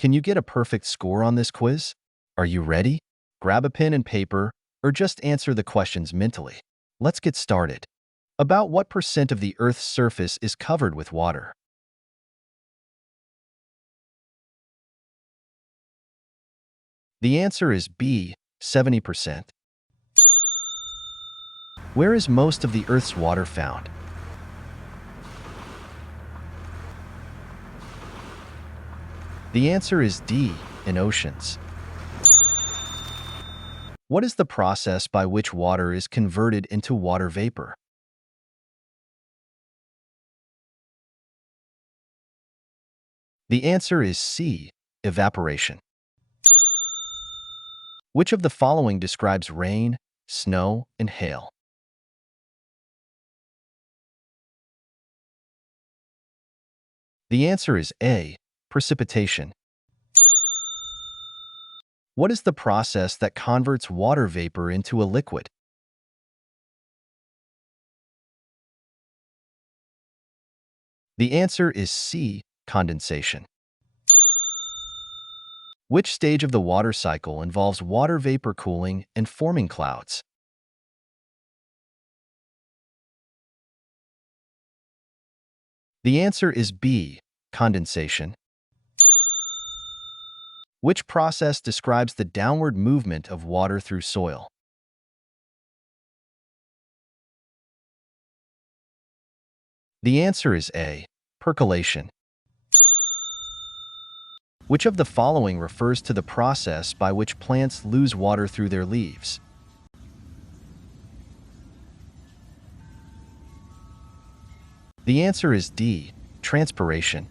Can you get a perfect score on this quiz? Are you ready? Grab a pen and paper, or just answer the questions mentally. Let's get started. About what percent of the Earth's surface is covered with water? The answer is B, 70%. Where is most of the Earth's water found? The answer is D, in oceans. What is the process by which water is converted into water vapor? The answer is C, evaporation. Which of the following describes rain, snow, and hail? The answer is A, precipitation. What is the process that converts water vapor into a liquid? The answer is C, condensation. Which stage of the water cycle involves water vapor cooling and forming clouds? The answer is B, condensation. Which process describes the downward movement of water through soil? The answer is A, percolation. Which of the following refers to the process by which plants lose water through their leaves? The answer is D, transpiration.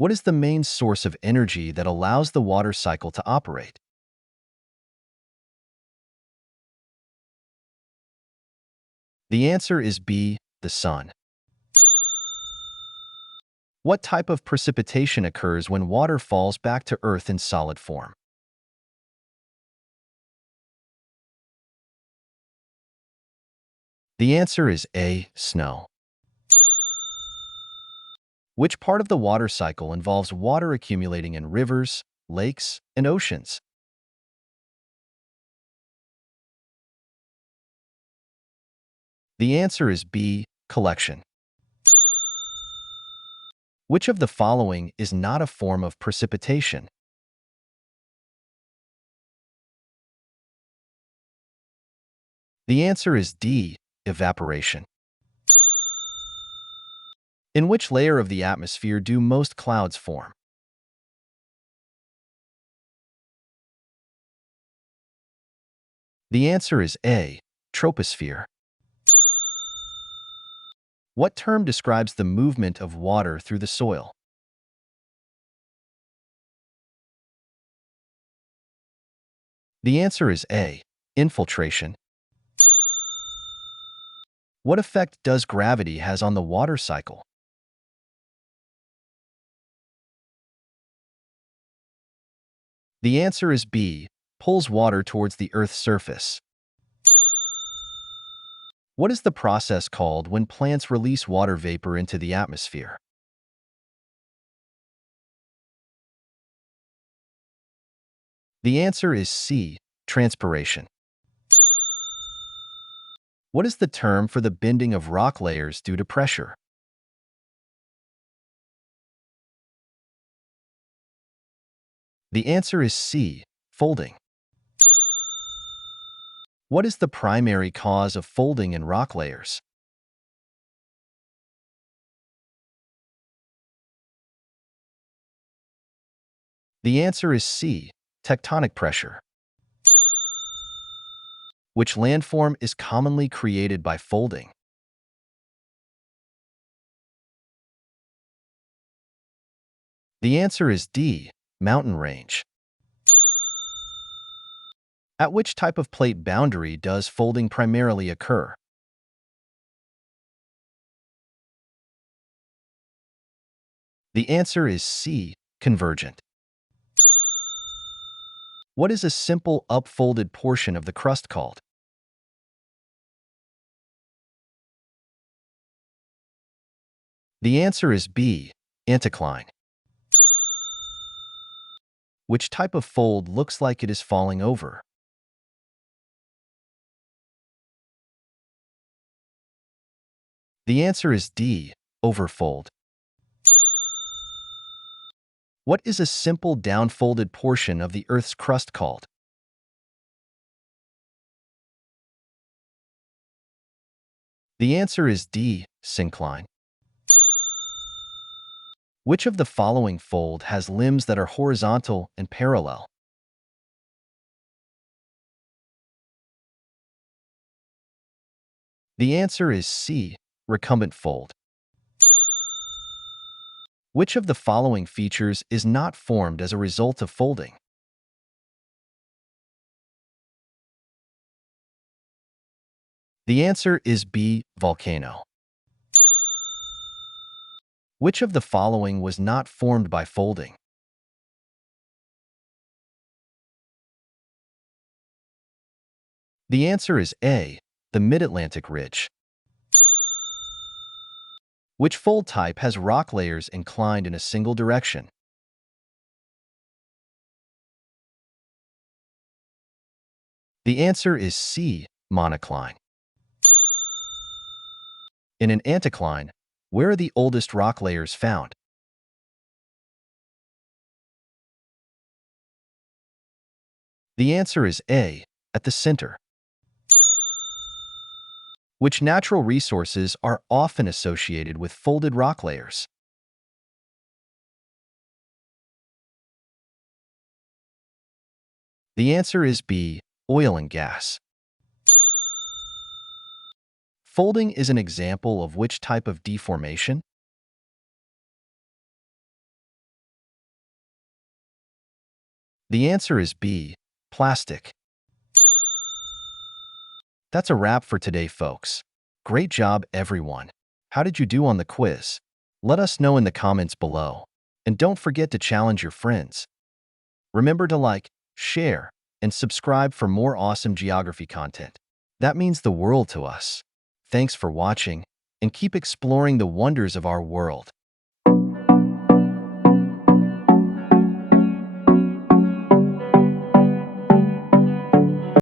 What is the main source of energy that allows the water cycle to operate? The answer is B, the sun. What type of precipitation occurs when water falls back to Earth in solid form? The answer is A, snow. Which part of the water cycle involves water accumulating in rivers, lakes, and oceans? The answer is B, collection. Which of the following is not a form of precipitation? The answer is D, evaporation. In which layer of the atmosphere do most clouds form? The answer is A, troposphere. What term describes the movement of water through the soil? The answer is A, infiltration. What effect does gravity has on the water cycle? The answer is B, pulls water towards the Earth's surface. What is the process called when plants release water vapor into the atmosphere? The answer is C, transpiration. What is the term for the bending of rock layers due to pressure? The answer is C, folding. What is the primary cause of folding in rock layers? The answer is C, tectonic pressure. Which landform is commonly created by folding? The answer is D, mountain range. At which type of plate boundary does folding primarily occur? The answer is C, convergent. What is a simple upfolded portion of the crust called? The answer is B, anticline. Which type of fold looks like it is falling over? The answer is D, overfold. What is a simple downfolded portion of the Earth's crust called? The answer is D, syncline. Which of the following fold has limbs that are horizontal and parallel? The answer is C, recumbent fold. Which of the following features is not formed as a result of folding? The answer is B, volcano. Which of the following was not formed by folding? The answer is A, the Mid-Atlantic Ridge. Which fold type has rock layers inclined in a single direction? The answer is C, monocline. In an anticline, where are the oldest rock layers found? The answer is A, at the center. Which natural resources are often associated with folded rock layers? The answer is B, oil and gas. Folding is an example of which type of deformation? The answer is B, plastic. That's a wrap for today, folks. Great job, everyone. How did you do on the quiz? Let us know in the comments below. And don't forget to challenge your friends. Remember to like, share, and subscribe for more awesome geography content. That means the world to us. Thanks for watching, and keep exploring the wonders of our world.